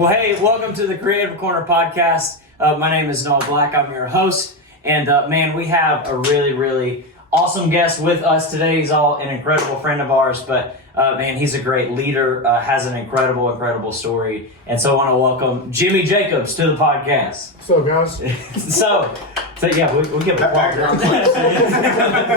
Well, hey, welcome to the Creative Corner podcast. My name is Noah Black. I'm your host. And man, we have a really, really awesome guest with us today. He's an incredible friend of ours, but man, he's a great leader, has an incredible story. And so I want to welcome Jimmy Jacobs to the podcast. What's up, guys? So yeah, we'll give a background.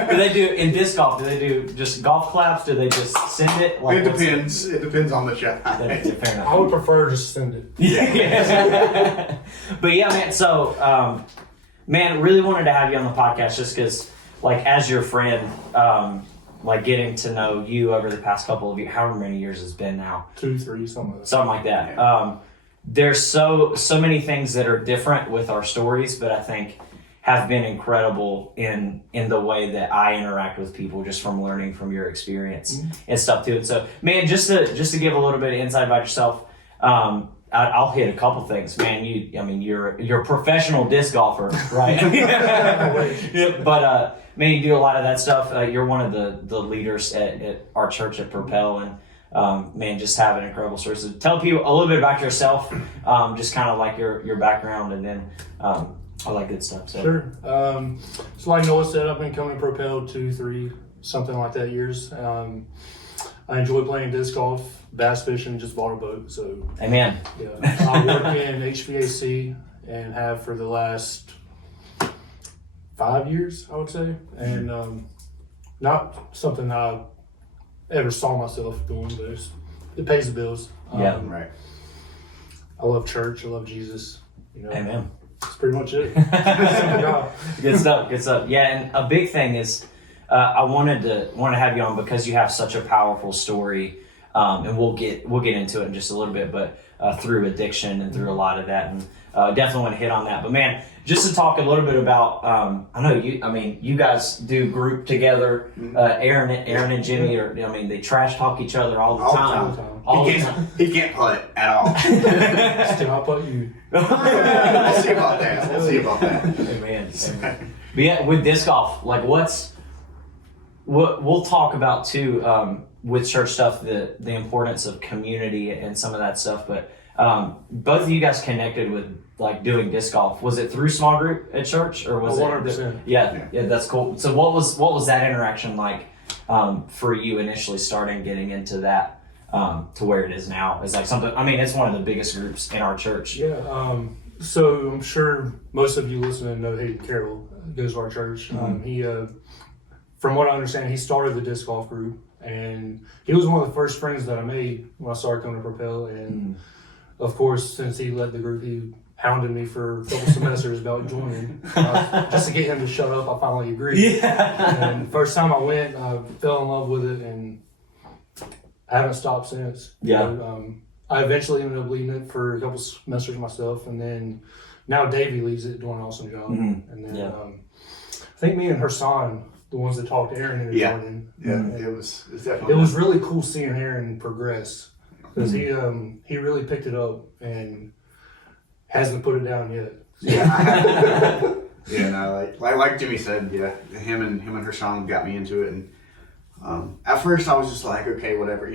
Do they do, in disc golf, do they do just golf claps? Do they just send it? Like, it depends. It depends on the shot. Fair enough. I would prefer just send it. Yeah. But yeah, man, so, man, really wanted to have you on the podcast just because, like, as your friend, like, getting to know you over the past couple of years, however many years it's been now. 2, 3, something like that. Yeah. There's so many things that are different with our stories, but I think have been incredible in the way that I interact with people just from learning from your experience and stuff too. And so, man, just to give a little bit of insight about yourself, I'll hit a couple things, man. You're a professional disc golfer, right? But man, you do a lot of that stuff. You're one of the leaders at our church at Propel, and man, just have an incredible story. So tell people a little bit about yourself, just kind of like your background, and then all that good stuff. So. Sure. So like Noah said, I've been coming to Propel 2, 3, something like that years. I enjoy playing disc golf, bass fishing, just bought a boat. So amen. Yeah, I work in HVAC and have for the last 5 years, I would say, and not something I ever saw myself doing, but it pays the bills. Yeah, right. I love church. I love Jesus. Amen. That's pretty much it. Good stuff. Yeah, and a big thing is I wanted to have you on because you have such a powerful story, and we'll get into it in just a little bit, but through addiction and through a lot of that, and definitely want to hit on that. But man, just to talk a little bit about, I know you guys do group together. Aaron and Jimmy they trash talk each other all the time. He can't putt at all. Still, I'll put you. We'll see about that. Amen. But yeah, with disc golf, like what we'll talk about too, with church stuff, the importance of community and some of that stuff. But both of you guys connected with like doing disc golf. Was it through small group at church, or was 100%. Yeah, that's cool. So what was that interaction like for you initially getting into that to where it is now? It's like something. It's one of the biggest groups in our church. Yeah. So I'm sure most of you listening know Hayden Carroll goes to our church. He, from what I understand, he started the disc golf group, and he was one of the first friends that I made when I started coming to Propel. And of course, since he led the group, he hounded me for a couple semesters about joining. Just to get him to shut up, I finally agreed. Yeah. And the first time I went, I fell in love with it, and I haven't stopped since. Yeah. I eventually ended up leading it for a couple semesters myself, and then now Davey leads it, doing an awesome job. And then I think me and Hersan, the ones that talked to Aaron into joining. Yeah, it was definitely. It was really cool seeing Aaron progress, because he really picked it up and hasn't put it down yet. Yeah. Yeah, no, like Jimmy said, yeah, him and Hersan got me into it, and at first I was just like, okay, whatever,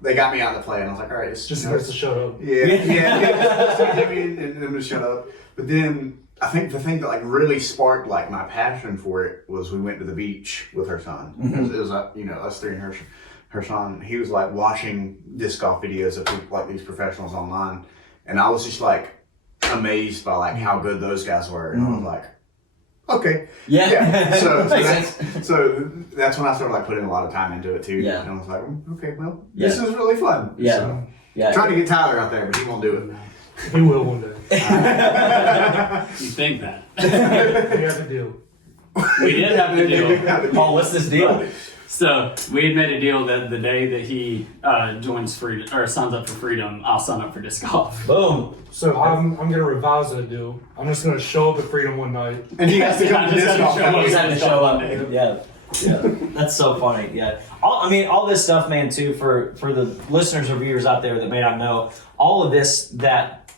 they got me out to play, and I was like, all right, it's just to shut up. Yeah, Jimmy and them to shut up. But then I think the thing that like really sparked like my passion for it was we went to the beach with Hersan. It was us three and Hersan. He was like watching disc golf videos of people like these professionals online, and I was just like amazed by like how good those guys were, and I was like, okay, yeah. So that's when I started like putting a lot of time into it too. Yeah. And I was like, okay, well, this is really fun. Yeah. So, trying to get Tyler out there, but he won't do it. He will one day. You think that? We have a deal. We did have the deal. Paul, what's this deal? So we had made a deal that the day that he joins Freedom or signs up for Freedom, I'll sign up for disc golf. Boom. So I'm gonna revise that deal. I'm just gonna show up at Freedom one night. And he has to come to disc golf. He has to show up. Yeah. That's so funny. Yeah. All this stuff, man, too, for the listeners or viewers out there that may not know, all of this that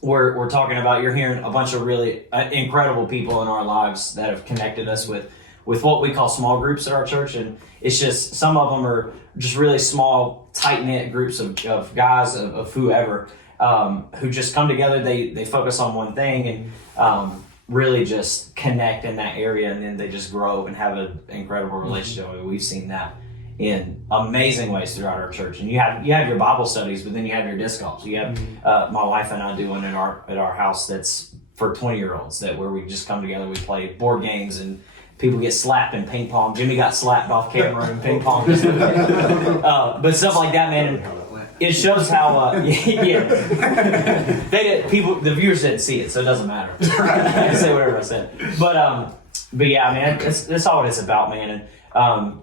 we're talking about, you're hearing a bunch of really incredible people in our lives that have connected us with what we call small groups at our church. And it's just, some of them are just really small, tight-knit groups of guys, of whoever. who just come together. They focus on one thing and really just connect in that area, and then they just grow and have an incredible relationship. We've seen that in amazing ways throughout our church. And you have your Bible studies, but then you have your disc golf. You have my wife and I do one at our house that's for 20-year-olds, that where we just come together, we play board games, and people get slapped in ping pong. Jimmy got slapped off camera in ping pong. But stuff like that, man. And it shows how, the viewers didn't see it, so it doesn't matter. I can say whatever I said. But yeah, man, that's all it's about, man. And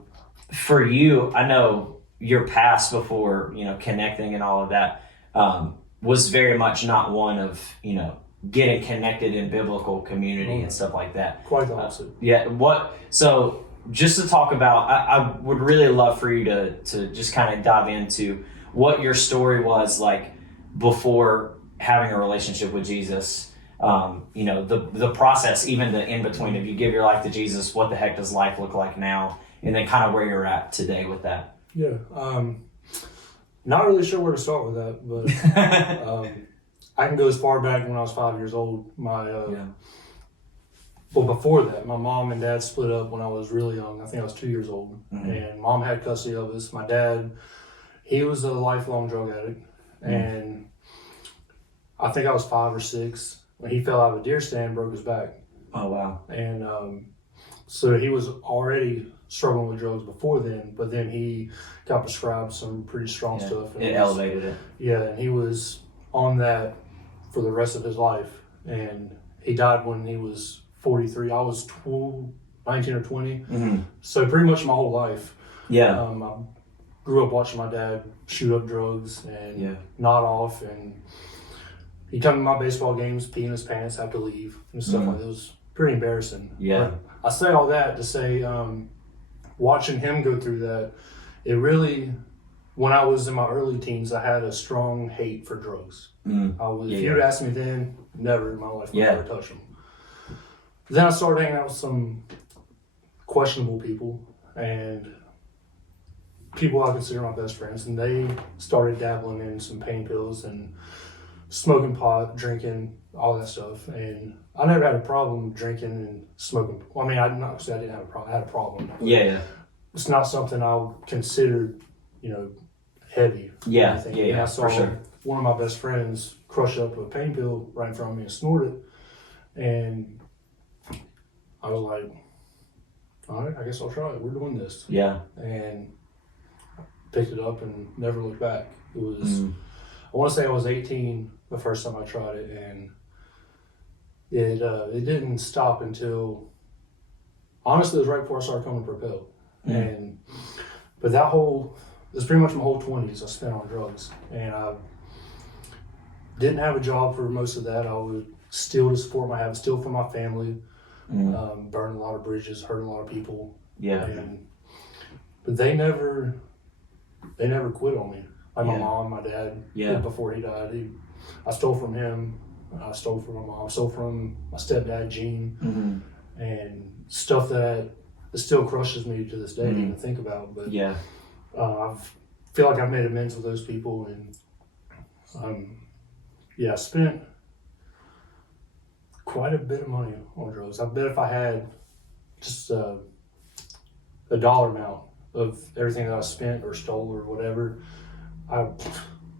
for you, I know your past before, connecting and all of that, was very much not one of, getting connected in biblical community and stuff like that. Quite the opposite. So just to talk about, I would really love for you to just kind of dive into what your story was like before having a relationship with Jesus. The process, even the in between. If you give your life to Jesus, what the heck does life look like now? And then kind of where you're at today with that. Yeah. Not really sure where to start with that, but I can go as far back when I was 5 years old. Well, before that, my mom and dad split up when I was really young. I think I was 2 years old. And mom had custody of us. My dad, he was a lifelong drug addict. And I think I was 5 or 6 when he fell out of a deer stand and broke his back. Oh, wow. And so he was already struggling with drugs before then, but then he got prescribed some pretty strong stuff. And it elevated it. Yeah, and he was on that for the rest of his life. And he died when he was 43. I was 19 or 20. So pretty much my whole life. Yeah. I grew up watching my dad shoot up drugs and nod off, and he'd come to my baseball games, pee in his pants, have to leave, and stuff like that. It was pretty embarrassing. Yeah. But I say all that to say, watching him go through that, it really, when I was in my early teens, I had a strong hate for drugs. If you'd asked me then, never in my life would I ever touch them. Then I started hanging out with some questionable people, and people I consider my best friends, and they started dabbling in some pain pills and smoking pot, drinking, all that stuff. And I never had a problem drinking and smoking. Well, I mean, I didn't have a problem. I had a problem. It's not something I considered, heavy. And I saw one of my best friends crush up a pain pill right in front of me and snort it. And I was like, all right, I guess I'll try it. We're doing this. Yeah. And picked it up and never looked back. It was, I want to say I was 18 the first time I tried it, and it didn't stop until, honestly, it was right before I started coming to Propel. But it was pretty much my whole 20s I spent on drugs, and I didn't have a job for most of that. I would steal to support my habits, steal from my family, burn a lot of bridges, hurt a lot of people. But they never quit on me. Like my mom, my dad, before he died, I stole from him. I stole from my mom. I stole from my stepdad, Gene, and stuff that it still crushes me to this day to even think about. But I feel like I've made amends with those people, and I spent quite a bit of money on drugs. I bet if I had just a dollar amount of everything that I spent or stole or whatever,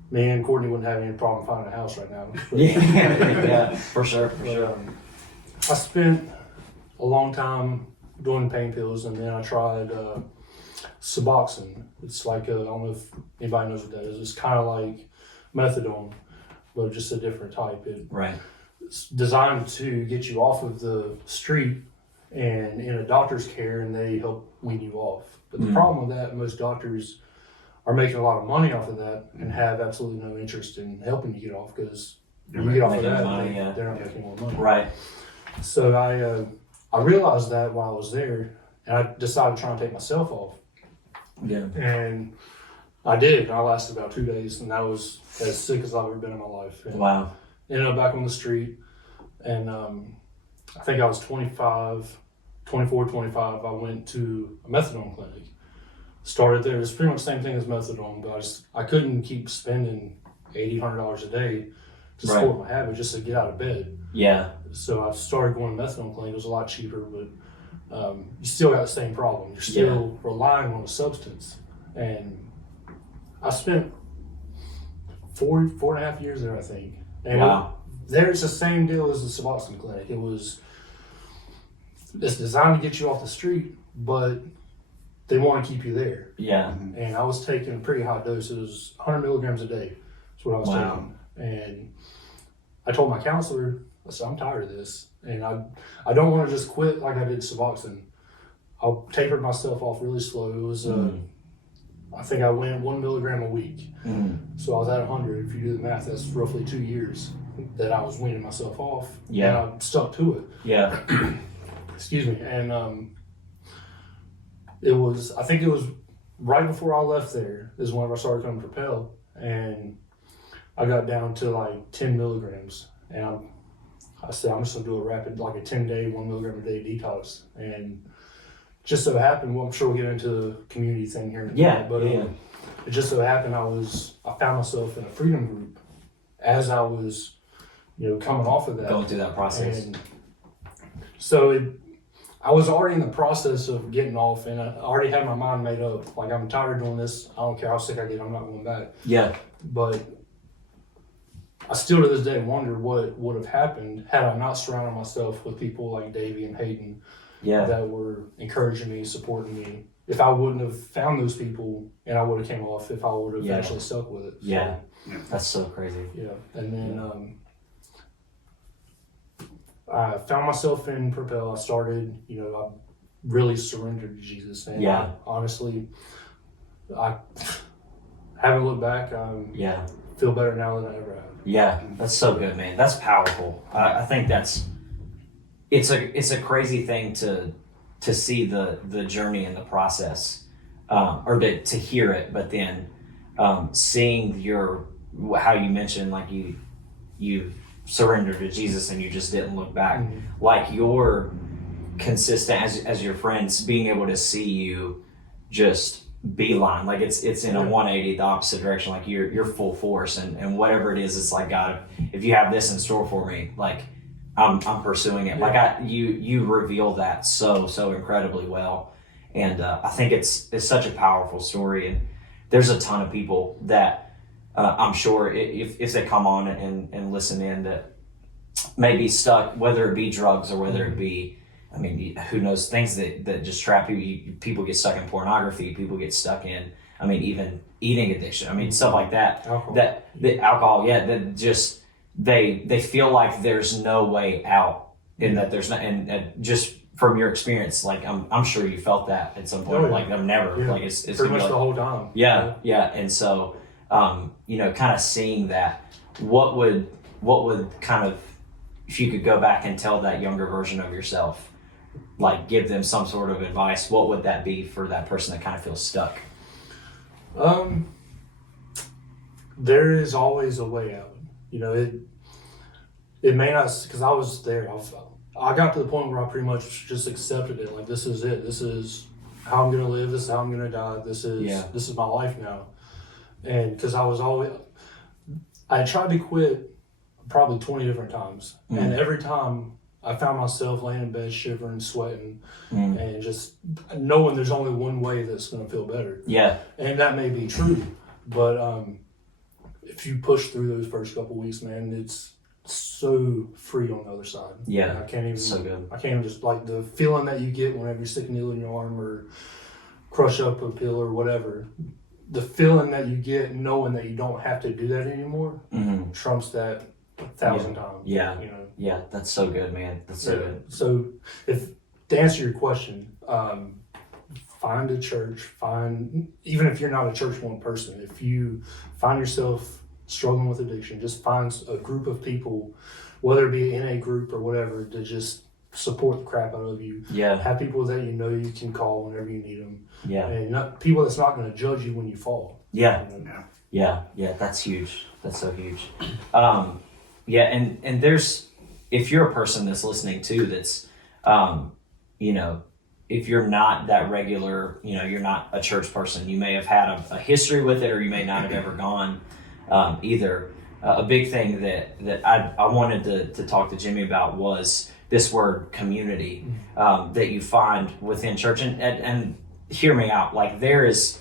me and Courtney wouldn't have any problem finding a house right now. Yeah, for sure. I spent a long time doing pain pills, and then I tried Suboxone. It's like, I don't know if anybody knows what that is. It's kind of like methadone, but just a different type. It's designed to get you off of the street and in a doctor's care, and they help wean you off. But the problem with that, most doctors are making a lot of money off of that and have absolutely no interest in helping you get off, because you get off of that, they're not making more money. Right. So I realized that while I was there, and I decided to try and take myself off. Yeah. And I did. I lasted about 2 days, and that was as sick as I've ever been in my life. And wow. Ended up back on the street, and I think I was 24, 25. I went to a methadone clinic. Started there. It was pretty much the same thing as methadone, but I couldn't keep spending $80-$100 a day to support my habit just to get out of bed. Yeah. So I started going to methadone clinic. It was a lot cheaper, but you still got the same problem. You're still relying on a substance. And I spent 4.5 years there, I think. And it's the same deal as the Suboxone clinic. It's designed to get you off the street, but they want to keep you there. Yeah. And I was taking pretty high doses, 100 milligrams a day. That's what I was taking. And I told my counselor, I said, I'm tired of this. And I don't want to just quit like I did Suboxone. I tapered myself off really slow. It was, I think I went 1 milligram a week. So I was at 100. If you do the math, that's roughly 2 years that I was weaning myself off. Yeah. And I stuck to it. Yeah. Excuse me. And I think it was right before I left there is whenever I started coming to Propel. And I got down to like 10 milligrams. And I said, I'm just going to do a rapid, like a 10-day, 1 milligram a day detox. And just so happened, well, I'm sure we'll get into the community thing here in a minute, but it just so happened I found myself in a freedom group as I was, coming off of that. Going through that process. And so I was already in the process of getting off, and I already had my mind made up. Like, I'm tired of doing this. I don't care how sick I get. I'm not going back. Yeah. But I still to this day wonder what would have happened had I not surrounded myself with people like Davey and Hayden that were encouraging me, supporting me. If I wouldn't have found those people and I would have came off, if I would have actually stuck with it. So, that's so crazy. Yeah. And then I found myself in Propel. I started, I really surrendered to Jesus. And honestly, I haven't looked back. Feel better now than I ever have. Yeah, that's so good, man. That's powerful. I think it's a crazy thing to see the journey and the process, or to hear it, but then seeing how you mentioned, like you surrendered to Jesus and you just didn't look back. Like you're consistent as your friends being able to see you just beeline, like it's in a 180 the opposite direction, like you're full force and whatever it is, it's like, God, if you have this in store for me, like I'm pursuing it. Like you reveal that so incredibly well, and I think it's such a powerful story. And there's a ton of people that I'm sure if they come on and listen in that may be stuck, whether it be drugs or whether it be, I mean, who knows, things that just trap you. People get stuck in pornography. People get stuck in, I mean, even eating addiction. I mean, stuff like that. Alcohol. That just they feel like there's no way out, in that there's not. And just from your experience, like I'm sure you felt that at some point. Like I'm never like it's pretty much the whole time. Yeah. And so kind of seeing that, what would kind of, if you could go back and tell that younger version of yourself, like give them some sort of advice, what would that be for that person that kind of feels stuck? There is always a way out. It may not, because I was there. I got to the point where I pretty much just accepted it. Like, this is it. This is how I'm gonna live. This is how I'm gonna die. This is my life now. And because I tried to quit probably 20 different times, and every time I found myself laying in bed shivering, sweating, and just knowing there's only one way that's going to feel better. Yeah. And that may be true, but if you push through those first couple weeks, man, it's so free on the other side. Yeah. I can't even, so good. I can't even just, like, the feeling that you get whenever you stick a needle in your arm or crush up a pill or whatever, the feeling that you get knowing that you don't have to do that anymore trumps that 1,000 times. Yeah. Yeah, that's so good, man. That's so good. So, to answer your question, find a church. Even if you're not a church one person, if you find yourself struggling with addiction, just find a group of people, whether it be in a group or whatever, to just support the crap out of you. Yeah. Have people that you can call whenever you need them. Yeah. And people that's not going to judge you when you fall. Yeah. Yeah. That's huge. That's so huge. Yeah, and there's, if you're a person that's listening too, that's, if you're not that regular, you're not a church person, you may have had a history with it, or you may not have ever gone. either. A big thing that I wanted to talk to Jimmy about was this word community that you find within church. And hear me out, like there is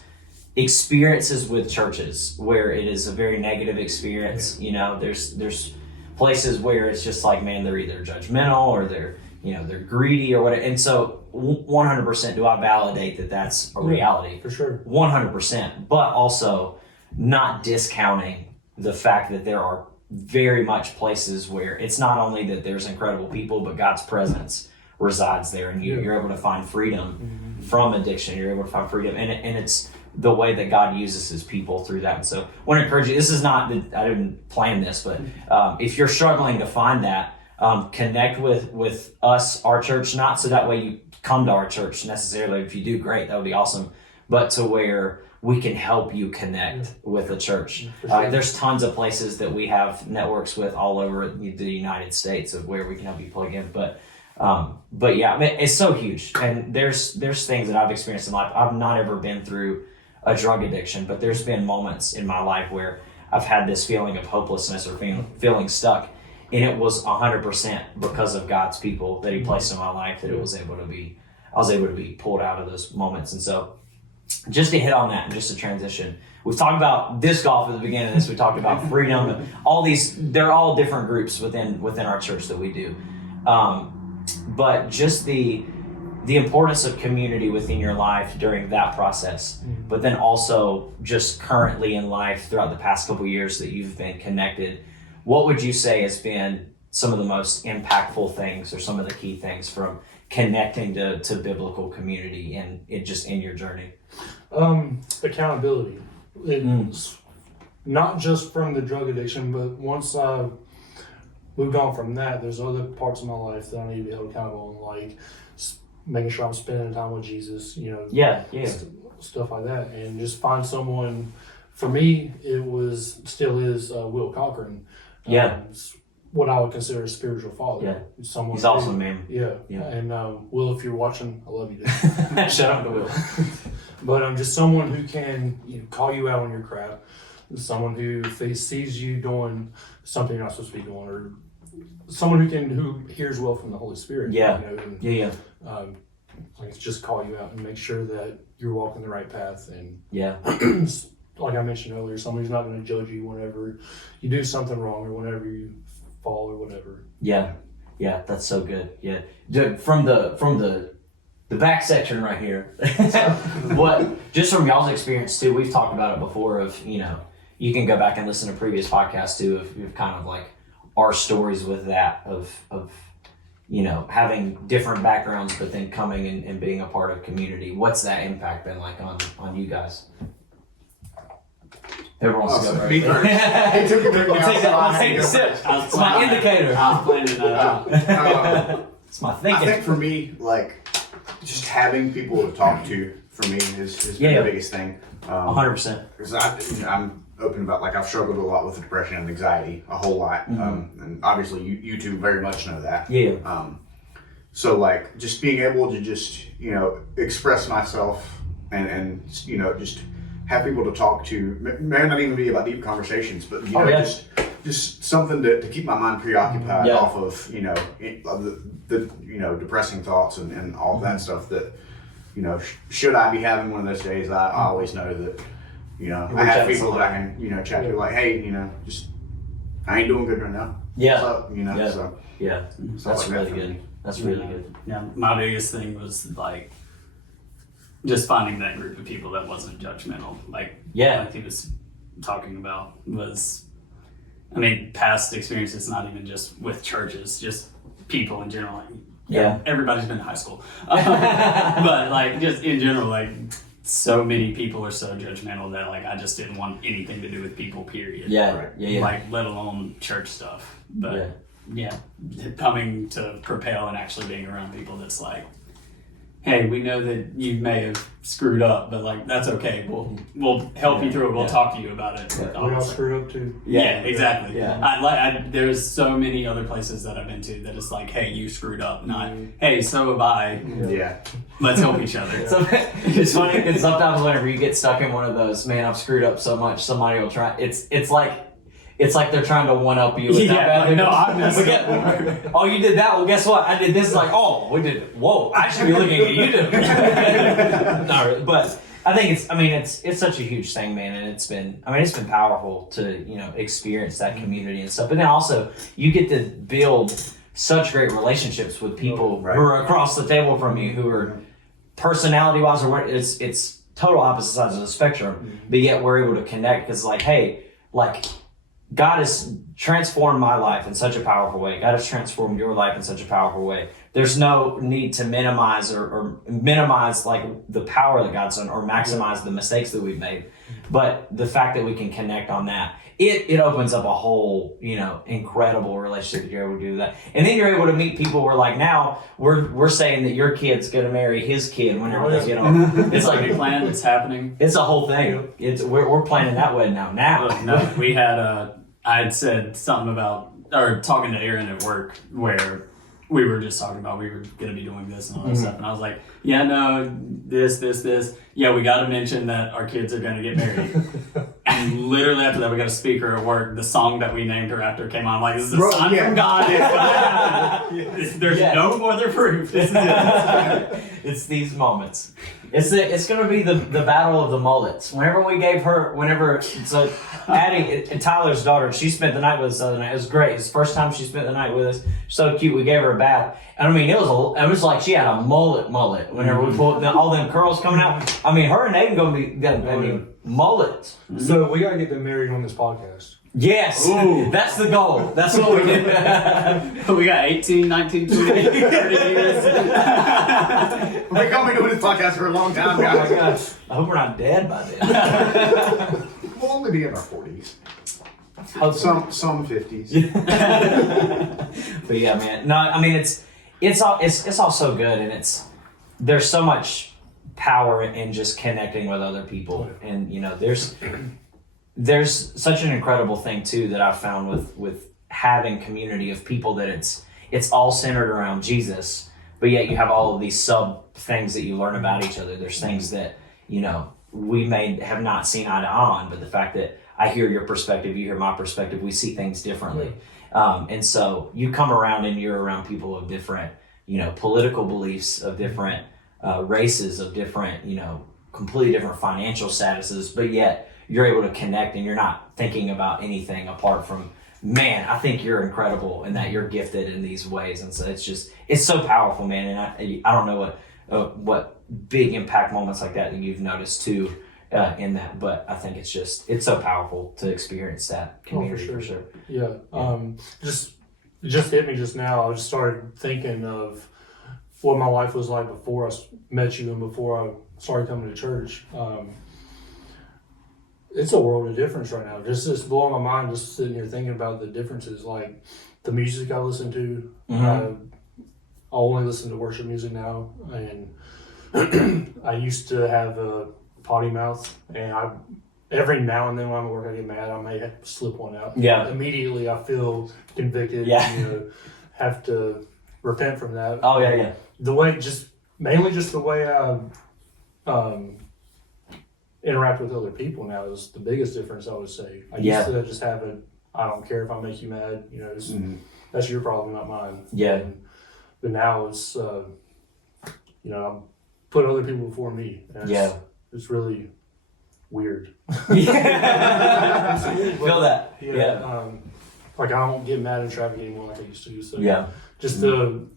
experiences with churches where it is a very negative experience. You know, there's places where it's just like, man, they're either judgmental or they're greedy or whatever. And so 100% do I validate that that's a reality. For sure. 100%, but also not discounting the fact that there are very much places where it's not only that there's incredible people, but God's presence resides there, and you're able to find freedom from addiction. You're able to find freedom, and it's the way that God uses His people through that. And so I want to encourage you, this is not, I didn't plan this, but if you're struggling to find that, connect with us, our church, not so that way you come to our church necessarily. If you do, great, that would be awesome, but to where we can help you connect with a church. Sure. There's tons of places that we have networks with all over the United States of where we can help you plug in. But yeah, I mean, it's so huge. And there's things that I've experienced in life. I've not ever been through a drug addiction, but there's been moments in my life where I've had this feeling of hopelessness or feeling stuck. And it was 100% because of God's people that He placed in my life that I was able to be pulled out of those moments. And so just to hit on that and just to transition, we've talked about disc golf at the beginning of this. We talked about freedom, and all these, they're all different groups within our church that we do. But just the importance of community within your life during that process, but then also just currently in life throughout the past couple of years that you've been connected, what would you say has been some of the most impactful things or some of the key things from connecting to biblical community and it just in your journey? Accountability. It's not just from the drug addiction, but once I moved on from that, there's other parts of my life that I need to be held accountable on, like making sure I'm spending time with Jesus, stuff like that, and just find someone. For me, it still is Will Cochran. What I would consider a spiritual father. Yeah. Someone He's awesome, man. Yeah. And Will, if you're watching, I love you, dude. Shout out to Will. But I'm just someone who can call you out on your crap. Someone who, if he sees you doing something you're not supposed to be doing, or someone who hears well from the Holy Spirit. Like just call you out and make sure that you're walking the right path. And like I mentioned earlier, someone who's not going to judge you whenever you do something wrong or whenever you fall or whatever. Yeah, that's so good. Yeah, from the back section right here. What just from y'all's experience too? We've talked about it before. Of you can go back and listen to previous podcasts too. Of kind of like our stories with that of having different backgrounds, but then coming and being a part of community. What's that impact been like on you guys? Everyone wants to go right. It took a drink. I'll take a sip. It's my indicator. I was planning that out. It's my thinking. I think for me, like, just having people to talk to for me has been the biggest thing. 100%. Because I'm open about, like, I've struggled a lot with depression and anxiety, a whole lot. And obviously you two very much know that. So, like, just being able to just, express myself and just have people to talk to. May not even be about deep conversations, but just something to keep my mind preoccupied off of the depressing thoughts and all that stuff. That should I be having one of those days, I always know that I have people that I can chat to, like, hey, just I ain't doing good right now. What's up? That's really good. That's really good. Yeah, my biggest thing was like just finding that group of people that wasn't judgmental. Like he was talking about was, past experiences, not even just with churches, just people in general. Like, everybody's been to high school, but like just in general, like so many people are so judgmental that like I just didn't want anything to do with people. Period. Like let alone church stuff. But coming to Propel and actually being around people that's like hey, we know that you may have screwed up, but like that's okay. We'll help you through it. We'll talk to you about it. We all screwed up too. Yeah, exactly. Yeah. There's so many other places that I've been to that it's like, hey, you screwed up, not hey, so have I. Yeah. Let's help each other. So it's funny because sometimes whenever you get stuck in one of those, man, I've screwed up so much, somebody will try. It's like they're trying to one up you. With that like, no, I messed up. Oh, you did that? Well, guess what? I did this. Like, oh, we did it. Whoa, I should be looking at you. No, but I think it's such a huge thing, man, and it's been powerful to experience that community and stuff. But then also you get to build such great relationships with people who are across the table from you, who are personality wise, or it's total opposite sides of the spectrum, but yet we're able to connect because God has transformed my life in such a powerful way. God has transformed your life in such a powerful way. There's no need to minimize or minimize like the power that God's done or maximize the mistakes that we've made. But the fact that we can connect on that, it opens up a whole, incredible relationship that you're able to do that. And then you're able to meet people where like now we're saying that your kid's going to marry his kid whenever they get on. It's like a plan that's happening. It's a whole thing. We're planning that wedding now. Look, no, we had I had said something about, or talking to Aaron at work where we were just talking about we were going to be doing this and all that stuff. And I was like, yeah, no, this. Yeah, we got to mention that our kids are going to get married. And literally after that, we got a speaker at work. The song that we named her after came on. I'm like, this is a sign from God. There's no other proof. This is it. It's these moments. It's going to be the battle of the mullets. So Addie, Tyler's daughter, she spent the night with us the other night. It was great. It's the first time she spent the night with us. So cute. We gave her a bath. And I mean, it was like she had a mullet whenever we pulled all them curls coming out. I mean, her and Aiden going to be mullets. So we got to get them married on this podcast. Yes. Ooh. That's the goal. That's what we did. We got 18, 19, 20, 30 years. We're going to be doing this podcast for a long time, guys. Oh my gosh. I hope we're not dead by then. We'll only be in our 40s. Some 50s. But yeah, man. No, I mean it's all so good, and there's so much power in just connecting with other people, and there's such an incredible thing too that I've found with having community of people that it's all centered around Jesus, but yet you have all of these sub things that you learn about each other. There's things that we may have not seen eye to eye on, but the fact that I hear your perspective, you hear my perspective, we see things differently. And so you come around and you're around people of different, political beliefs, of different races, of different, completely different financial statuses, but yet you're able to connect and you're not thinking about anything apart from, man, I think you're incredible and that you're gifted in these ways. And so it's so powerful, man. And I don't know what big impact moments like that you've noticed too in that, but I think it's so powerful to experience that community for sure. Yeah. It just hit me just now. I just started thinking of what my life was like before I met you and before I started coming to church. It's a world of difference right now. Just blowing my mind, just sitting here thinking about the differences, like the music I listen to. I only listen to worship music now, and I used to have a potty mouth, and every now and then when I'm at work I get mad, I may slip one out. Yeah. Immediately I feel convicted. Yeah. And, have to repent from that. Oh yeah. The way, mainly the way I interact with other people now is the biggest difference, I would say. I used to just have I don't care if I make you mad, that's your problem, not mine. Yeah. But now it's, I put other people before me. And it's really weird. Feel that. Yeah. Like I don't get mad in traffic anymore like I used to. So just the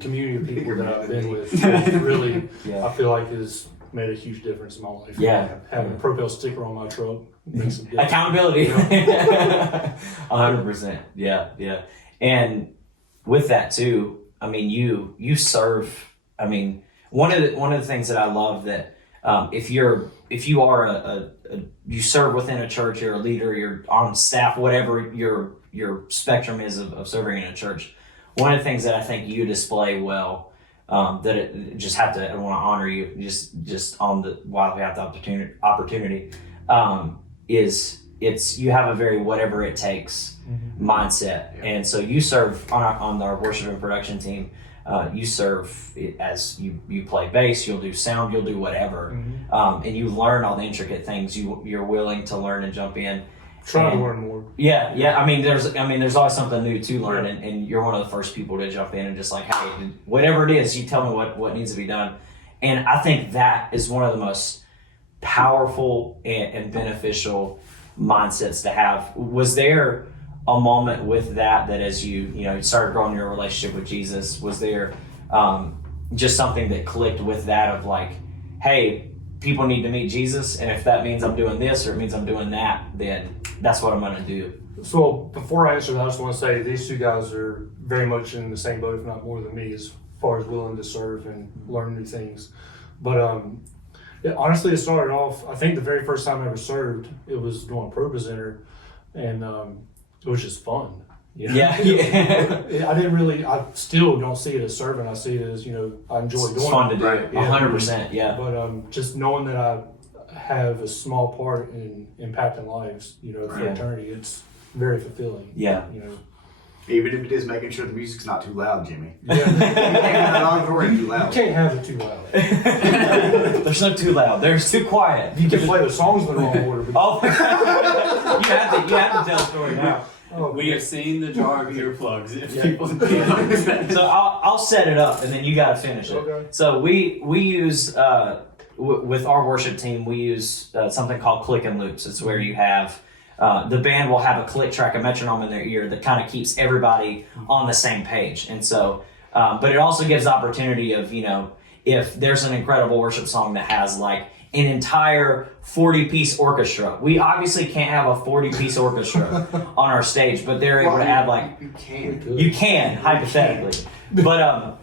community of people that I've been with really, I feel like has made a huge difference in my life. Yeah. Having a Propel sticker on my truck makes a difference. Accountability. 100%. Yeah. And with that too, I mean, you serve. I mean, one of the things that I love that if you are you serve within a church, you're a leader, you're on staff, whatever your spectrum is of serving in a church. One of the things that I think you display well that it just have to, I want to honor you just on the, while we have the opportunity, is it's, you have a very whatever it takes mindset. And so you serve on our worship and production team. You serve as you play bass, you'll do sound, you'll do whatever, and you learn all the intricate things. You're willing to learn and jump in. Try to learn more. Yeah. I mean, there's always something new to learn, and you're one of the first people to jump in and just like, hey, whatever it is, you tell me what needs to be done. And I think that is one of the most powerful and beneficial mindsets to have. Was there a moment with that as you started growing your relationship with Jesus, was there just something that clicked with that of like, hey, people need to meet Jesus, and if that means I'm doing this or it means I'm doing that, then that's what I'm going to do? So before I answer that, I just want to say these two guys are very much in the same boat, if not more than me, as far as willing to serve and learn new things. But honestly, it started off, I think the very first time I ever served, it was doing Pro Presenter, and it was just fun. You know? Yeah. I still don't see it as serving. I see it as, I enjoy doing it. It's fun to do. Right. 100%. Yeah. But just knowing that I have a small part in impacting lives, for eternity, it's very fulfilling. Yeah. Even if it is making sure the music's not too loud, Jimmy. Yeah. You can't have that auditorium too loud. You can't have it too loud. There's no too loud. There's too quiet. You can play the songs in the wrong order. But you have to tell the story now. We have seen the jar of earplugs. If people So I'll set it up, and then you got to finish it. Okay. So we use with our worship team, we use something called click and loops. It's where you have the band will have a click track, a metronome in their ear that kind of keeps everybody on the same page. And so, but it also gives opportunity of, if there's an incredible worship song that has like an entire 40-piece orchestra. We obviously can't have a 40-piece orchestra on our stage, but they're able to add like... You can, hypothetically. But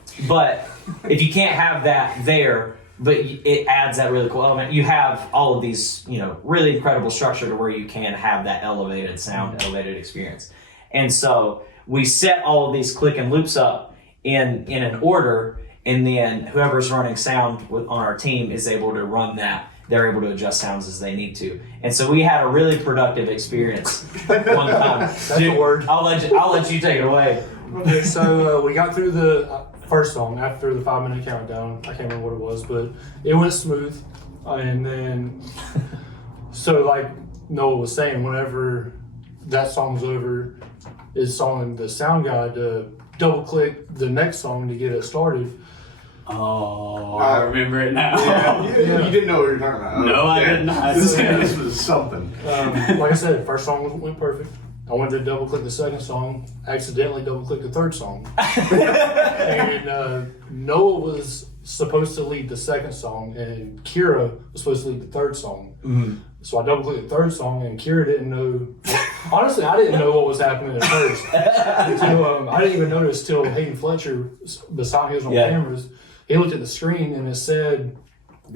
if you can't have that there, but it adds that really cool element, you have all of these, really incredible structure to where you can have that elevated sound, elevated experience. And so we set all of these click and loops up in an order, and then whoever's running sound on our team is able to run that. They're able to adjust sounds as they need to. And so we had a really productive experience one time. That's a word. I'll let you take it away. Okay, so we got through the first song after the 5-minute countdown. I can't remember what it was, but it went smooth. And then, so like Noah was saying, whenever that song's over, is telling the sound guy to double click the next song to get it started. Oh, I remember it now. Yeah, you didn't know what you were talking about. No, I did not. This was something. Like I said, first song went perfect. I went to double click the second song, accidentally double clicked the third song. And Noah was supposed to lead the second song, and Kira was supposed to lead the third song. Mm-hmm. So I double clicked the third song, and Kira didn't know. Honestly, I didn't know what was happening at first. Until, I didn't even notice till Hayden Fletcher, beside me, was on cameras. He looked at the screen and it said,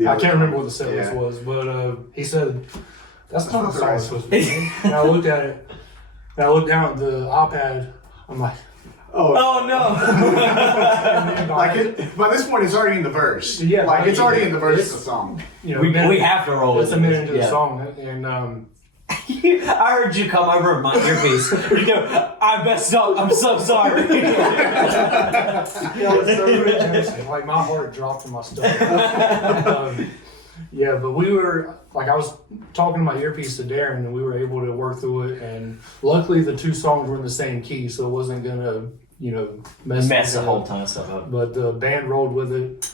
I can't remember what the set list was, but he said, that's not what the song was supposed to be. And I looked at it, and I looked down at the iPad. I'm like, oh no! By this point, it's already in the verse. Yeah, like it's already in the verse of the song. We have to roll with it. It's a minute into the song, and I heard you come over in my earpiece. You go, I messed up. I'm so sorry. it was so embarrassing. Like my heart dropped in my stomach. But we were like, I was talking to my earpiece to Darren, and we were able to work through it. And luckily, the two songs were in the same key, so it wasn't gonna, mess a whole ton of stuff up. But the band rolled with it.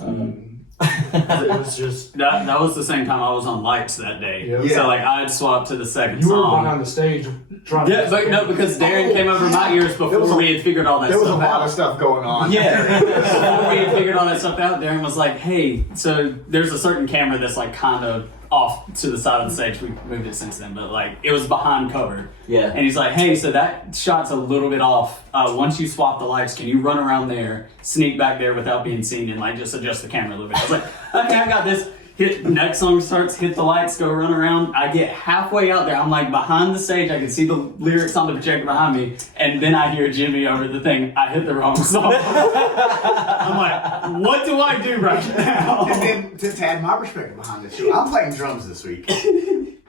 It was just that was the same time I was on lights that day. Yeah. So like I had swapped to the second you were song. behind the stage trying. Yeah, but no, because Darren came over my ears before we had figured all that There was a stuff lot out. of stuff going on. Yeah. Before we had figured all that stuff out, Darren was like, "Hey, so there's a certain camera that's like kind of off to the side of the stage. We moved it since then, but like it was behind cover. Yeah. And he's like, hey, so that shot's a little bit off. Once you swap the lights, can you run around there, sneak back there without being seen, and like just adjust the camera a little bit? I was like, okay, I got this. next song starts, hit the lights, go run around. I get halfway out there. I'm like behind the stage. I can see the lyrics on the projector behind me. And then I hear Jimmy over the thing. I hit the wrong song. I'm like, what do I do right now? And then to add my perspective behind this, too, I'm playing drums this week.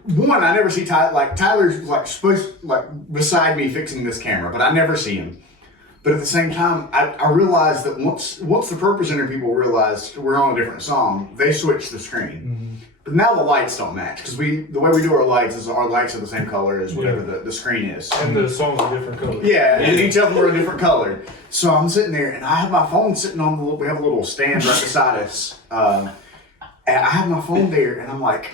One, I never see Tyler. Like Tyler's supposed beside me fixing this camera, but I never see him. But at the same time, I realized that once the Purpose Center people realized we're on a different song, they switched the screen. Mm-hmm. But now the lights don't match because the way we do our lights is our lights are the same color as whatever the screen is. And the songs are different colors. Yeah, and each of them are a different color. So I'm sitting there, and I have my phone sitting on we have a little stand right beside us, and I have my phone there, and I'm like,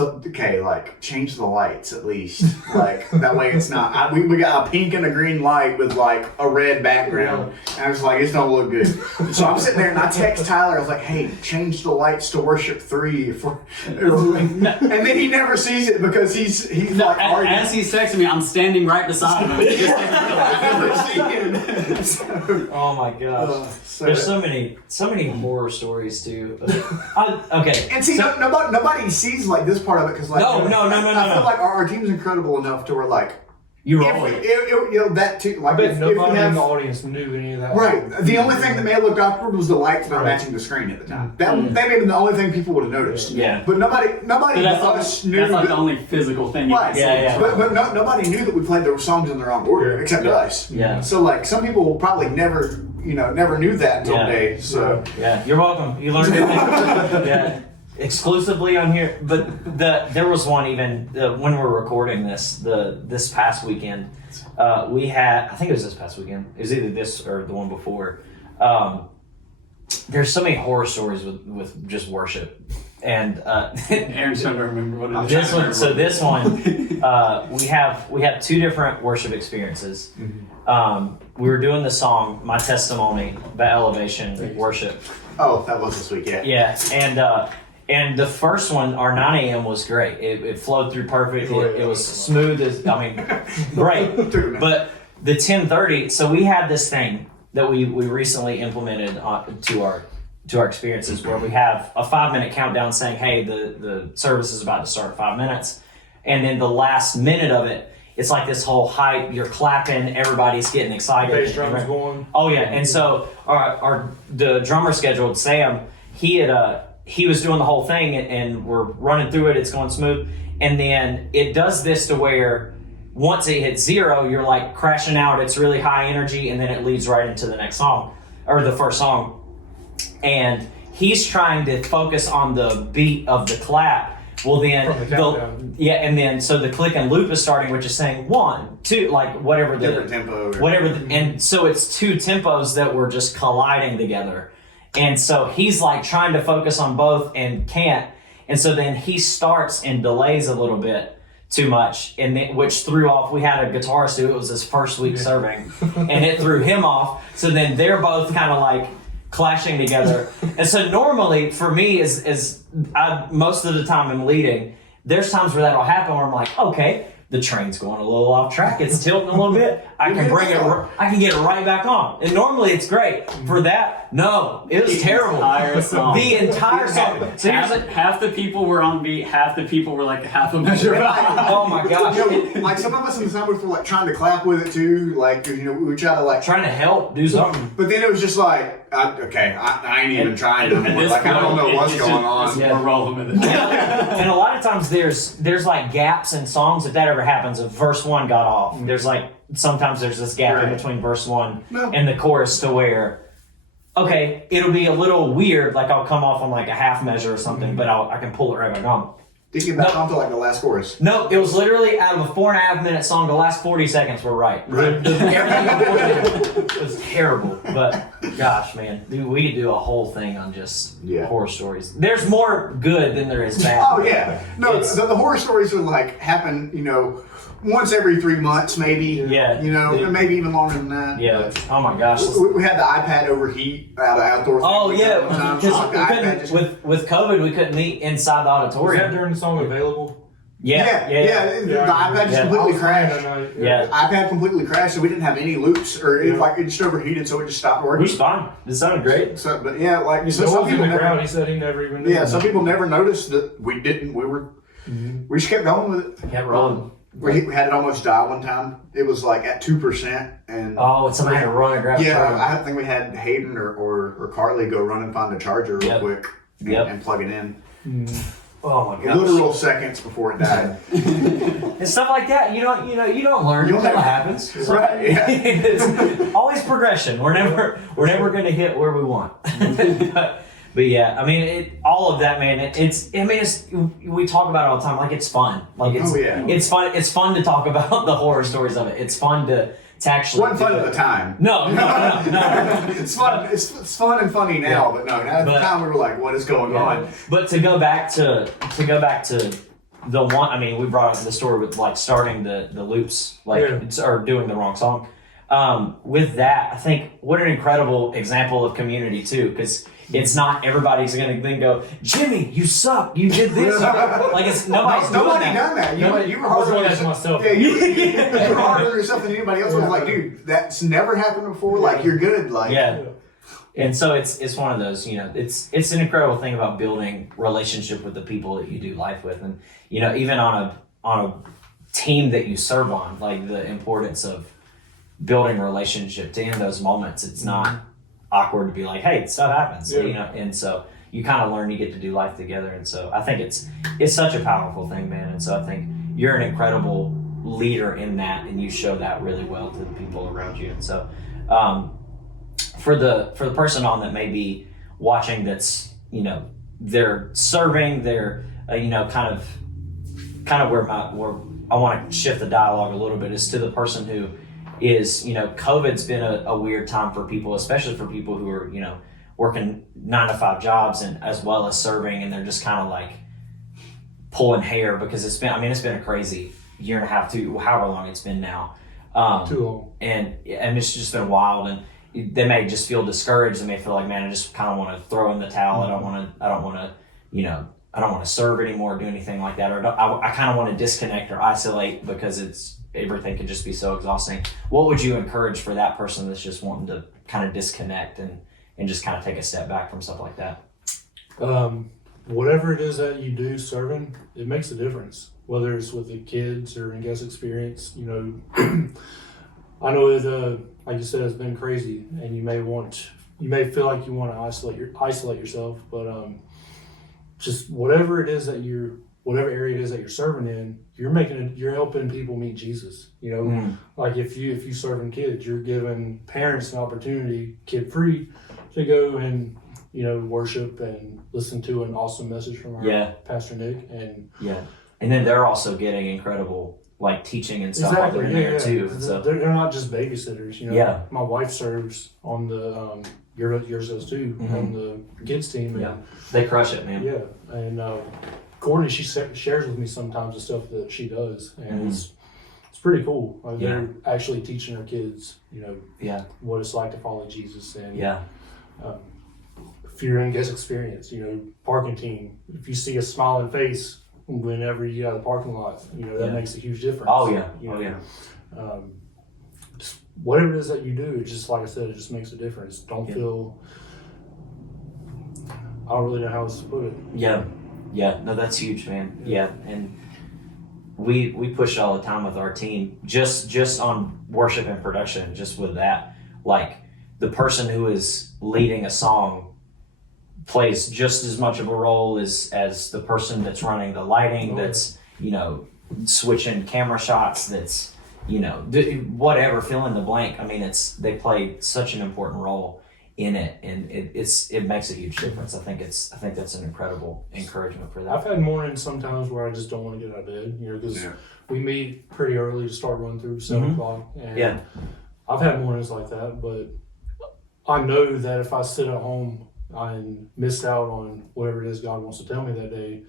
okay, like change the lights at least, like that way it's not. We got a pink and a green light with like a red background, and I was like, it's don't look good. So I'm sitting there and I text Tyler. I was like, hey, change the lights to worship 3, and then he never sees it because he's like arguing. As he's texting me, I'm standing right beside him. I never see him. So, Oh my gosh. There's so many horror stories too. Okay. And see, nobody sees like this part of it because like No. I feel like our team's incredible enough to where like You if roll we, it. you know that too. Like I bet if nobody we in have, the audience knew any of that. right. The only thing that may have looked awkward was the lights not matching the screen at the time. That may have been the only thing people would have noticed. Yeah. But nobody But that's, but us like, knew that's like that- the only physical thing you Right. can see. Yeah. But nobody knew that we played those songs in the wrong order except us. Yeah. So like some people probably never knew that until today. So Yeah, you're welcome. You learned it. Yeah, exclusively on here. But there was one even when we were recording this past weekend. We had, I think it was this past weekend. It was either this or the one before. There's so many horror stories with just worship, and Aaron's trying to remember what it is. this one. So this one, we have 2 different worship experiences. We were doing the song "My Testimony" by Elevation Worship. oh, that was this week. Yeah. Yeah, and the first one, our 9 a.m. was great. It flowed through perfect. It was smooth as great. But the 10:30. So we had this thing that we recently implemented to our experiences where we have a 5-minute countdown saying, hey, the service is about to start in 5 minutes, and then the last minute of it, it's like this whole hype. You're clapping, everybody's getting excited. Bass drums going. Oh yeah, and so the drummer scheduled Sam. He was doing the whole thing, and we're running through it. It's going smooth, and then it does this to where once it hits 0, you're like crashing out. It's really high energy, and then it leads right into the next song or the first song. And he's trying to focus on the beat of the clap. Well, then and then so the click and loop is starting, which is saying 1, 2, like whatever the Different tempo. and so it's 2 tempos that were just colliding together. And so he's like trying to focus on both and can't. And so then he starts and delays a little bit too much, and then, which threw off. We had a guitarist who it was his first week serving, and it threw him off. So then they're both kind of like clashing together. And so normally for me, is I most of the time I'm leading. There's times where that'll happen where I'm like, okay, the train's going a little off track. It's tilting a little bit. I can bring it. I can get it right back on. And normally it's great. For that, no, it was terrible. The entire song. So half the people were on beat. Half the people were like half a measure off. Oh my gosh! Like some of us in the summer were like trying to clap with it too. Like we try to like trying to help do something. But then it was just like, I ain't even trying to. Like I don't know what's going on. We're rolling with it. And a lot of times there's like gaps in songs. If that ever happens, if verse 1 got off, there's like sometimes there's this gap in between verse 1 and the chorus to where, okay, it'll be a little weird. Like I'll come off on like a half measure or something, but I can pull it right back on. Didn't get back onto like the last chorus. No, it was literally out of a 4.5 minute song. The last 40 seconds were right. Everything it was terrible. But gosh, man, dude, we could do a whole thing on just horror stories. There's more good than there is bad. Oh yeah, no, the horror stories would like happen, once every 3 months, maybe. Yeah. And maybe even longer than that. Yeah. But oh my gosh. We had the iPad overheat out of outdoor. Oh yeah, Because with COVID we couldn't meet inside the Was auditorium. that during the song Available? Yeah. The iPad just completely crashed. Yeah. iPad completely crashed, so we didn't have any loops, or it just overheated, so it just stopped working. Which is fine. It sounded great. So, but yeah, like So some people never. He said he never even. Knew some people never noticed that we didn't. We just kept going with it. Kept rolling. We had it almost die one time. It was like at 2%, and somebody had to run and grab. Yeah, I think we had Hayden or Carly go run and find the charger real quick and plug it in. Oh my gosh. Literal seconds before it died. And stuff like that. You don't learn. You'll until never it happens. Right. Yeah. It's always progression. We're never going to hit where we want. But yeah, I mean, all of that, man. We talk about it all the time. Like, it's fun. Like, it's fun. It's fun to talk about the horror stories of it. It's fun to actually. It wasn't fun at the time. No. It's fun. It's fun and funny now, but no. At the time, we were like, "What is going on?" But to go back to the one. I mean, we brought up the story with like starting the loops, or doing the wrong song. With that, I think what an incredible example of community too, because it's not everybody's going to then go, Jimmy, you suck. You did this. Like it's nobody's nobody done that. You were harder on yourself. Yeah, you were harder on yourself than anybody else. Was like, dude, that's never happened before. Like you're good. Like And so it's one of those. It's an incredible thing about building relationship with the people that you do life with, and even on a team that you serve on, like the importance of building relationship to end those moments. It's not awkward to be like, hey, stuff happens, and so you kind of learn, you get to do life together, and so I think it's such a powerful thing, man. And so I think you're an incredible leader in that, and you show that really well to the people around you. And so for the person on that may be watching, that's they're serving, they're kind of where I want to shift the dialogue a little bit is to the person who is, COVID's been a weird time for people, especially for people who are, working 9-to-5 jobs and as well as serving, and they're just kind of like pulling hair because it's been a crazy year and a half to however long it's been now. Too long. And it's just been wild, and they may just feel discouraged. They may feel like, man, I just kind of want to throw in the towel. I don't want to serve anymore or do anything like that. Or I kind of want to disconnect or isolate because everything can just be so exhausting. What would you encourage for that person that's just wanting to kind of disconnect and just kind of take a step back from stuff like that? Whatever it is that you do serving, it makes a difference. Whether it's with the kids or in guest experience, I know that, like you said, it's been crazy, and you may feel like you want to isolate yourself, but just whatever area it is that you're serving in, you're helping people meet Jesus. Like if you serving kids, you're giving parents an opportunity, kid free, to go and worship and listen to an awesome message from our Pastor Nick, and then they're also getting incredible like teaching and stuff while they're in there too. So they're not just babysitters. My wife serves on the yours does too on the kids team. And, they crush it, man. Yeah, and Courtney, she shares with me sometimes the stuff that she does, and it's pretty cool. Like they're actually teaching her kids, what it's like to follow Jesus, and if you're in guest experience, parking team, if you see a smiling face whenever you get out of the parking lot, that makes a huge difference. Just whatever it is that you do, just like I said, it just makes a difference. Don't feel. I don't really know how else to put it. No, that's huge, man. And we push it all the time with our team, just on worship and production, just with that. Like the person who is leading a song plays just as much of a role as the person that's running the lighting, that's switching camera shots, that's whatever, fill in the blank. I mean, they play such an important role in it, and it makes a huge difference. I think that's an incredible encouragement for that. I've had mornings sometimes where I just don't want to get out of bed, because we meet pretty early to start run through 7 o'clock, and I've had mornings like that. But I know that if I sit at home and miss out on whatever it is God wants to tell me that day,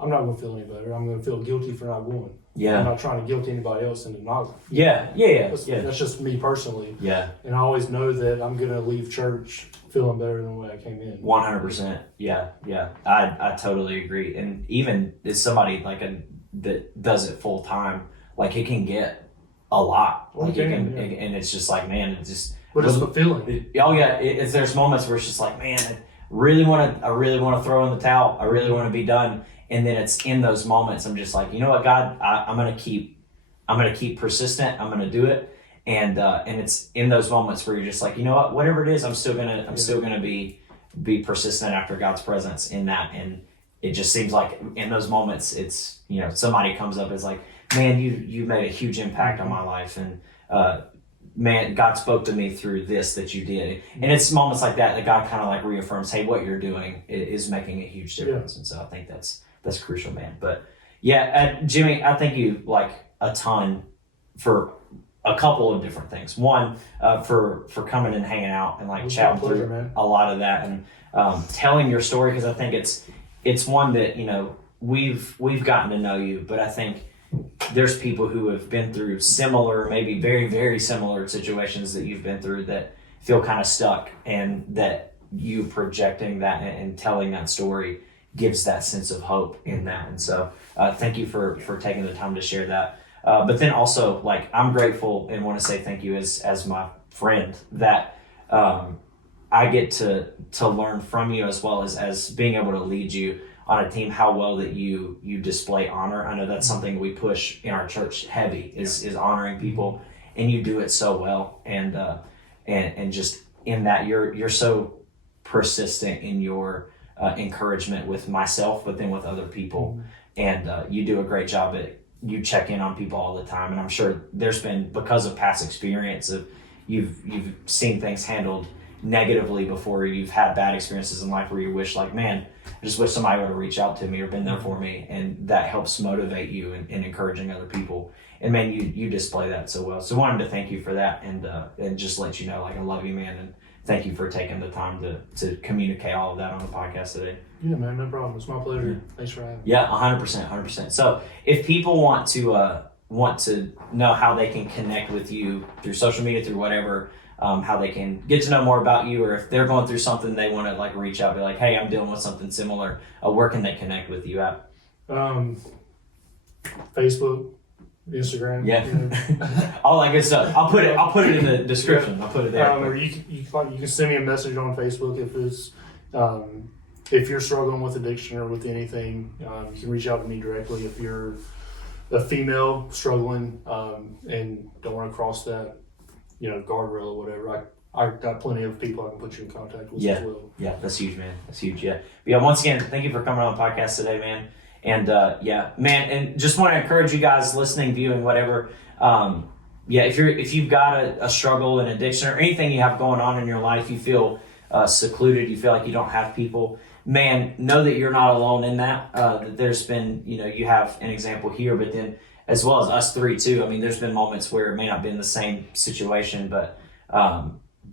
I'm not going to feel any better. I'm going to feel guilty for not going. I'm not trying to guilt anybody else into not. That's just me personally. And I always know that I'm going to leave church feeling better than the way I came in. 100%. I totally agree. And even as somebody like that does it full time, like it can get a lot. Like Okay, it can, yeah. and it's just like, man, it just. But it's fulfilling. Oh yeah, there's moments where it's just like, man, I really want to throw in the towel. I really want to be done. And then it's in those moments I'm just like, you know what, God, I'm gonna keep persistent. I'm gonna do it. And it's in those moments where you're just like, you know what, whatever it is, I'm still gonna be persistent after God's presence in that. And it just seems like in those moments, it's, you know, somebody comes up as like, man, you made a huge impact on my life, and man, God spoke to me through this that you did. And it's moments like that God kind of like reaffirms, hey, what you're doing is making a huge difference. And so I think that's crucial, man. But yeah, Jimmy, I thank you like a ton for a couple of different things. One, for coming and hanging out and like chatting through a lot of that, and telling your story, because I think it's one that, you know, we've gotten to know you, but I think there's people who have been through similar, maybe very, very similar situations that you've been through that feel kind of stuck, and that you projecting that and telling that story gives that sense of hope in that. And so thank you for taking the time to share that. But then also, like, I'm grateful and want to say thank you as my friend that I get to learn from you, as well as being able to lead you on a team, how well that you display honor. I know that's something we push in our church heavy is honoring people, and you do it so well. And just in that you're so persistent in your encouragement with myself, but then with other people. And you do a great job you check in on people all the time. And I'm sure there's been, because of past experience of you've seen things handled negatively before, you've had bad experiences in life where you wish like, man, I just wish somebody would have reached out to me or been there for me. And that helps motivate you in encouraging other people. And man, you display that so well. So I wanted to thank you for that, and just let you know, like, I love you, man. And thank you for taking the time to communicate all of that on the podcast today. Yeah, man, no problem. It's my pleasure. Thanks for having me. Yeah, 100%. So if people want to know how they can connect with you through social media, through whatever, how they can get to know more about you, or if they're going through something, they want to like reach out, be like, hey, I'm dealing with something similar, where can they connect with you at? Facebook, Instagram. Yeah. All that good stuff. I'll put it in the description. Yeah. I'll put it there. Or you can send me a message on Facebook if it's if you're struggling with addiction or with anything. You can reach out to me directly if you're a female struggling and don't want to cross that, guardrail or whatever. I got plenty of people I can put you in contact with as well. Yeah, that's huge, man. That's huge. Yeah. But yeah, once again, thank you for coming on the podcast today, man. And man, and just want to encourage you guys listening, viewing, whatever. If you've got a struggle, an addiction, or anything you have going on in your life, you feel secluded, you feel like you don't have people, man, know that you're not alone in that. That there's been, you have an example here, but then as well as us three too. I mean, there's been moments where it may not be in the same situation, but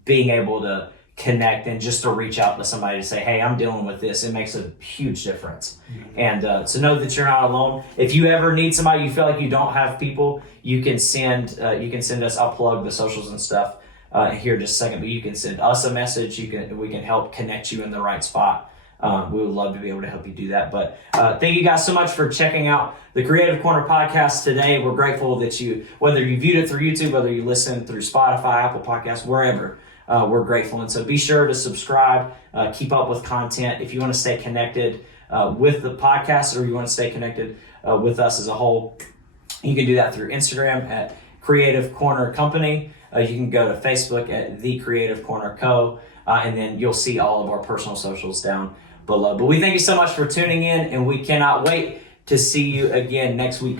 being able to connect and just to reach out to somebody to say, hey, I'm dealing with this, it makes a huge difference. Mm-hmm. And so know that you're not alone. If you ever need somebody, you feel like you don't have people, you can send us, I'll plug the socials and stuff here in just a second, but you can send us a message. We can help connect you in the right spot. We would love to be able to help you do that. But thank you guys so much for checking out the Creative Corner podcast today. We're grateful that whether you viewed it through YouTube, whether you listened through Spotify, Apple Podcasts, wherever, we're grateful. And so be sure to subscribe, keep up with content. If you want to stay connected with the podcast, or you want to stay connected with us as a whole, you can do that through Instagram at Creative Corner Company. You can go to Facebook at The Creative Corner Co. And then you'll see all of our personal socials down below. But we thank you so much for tuning in, and we cannot wait to see you again next week.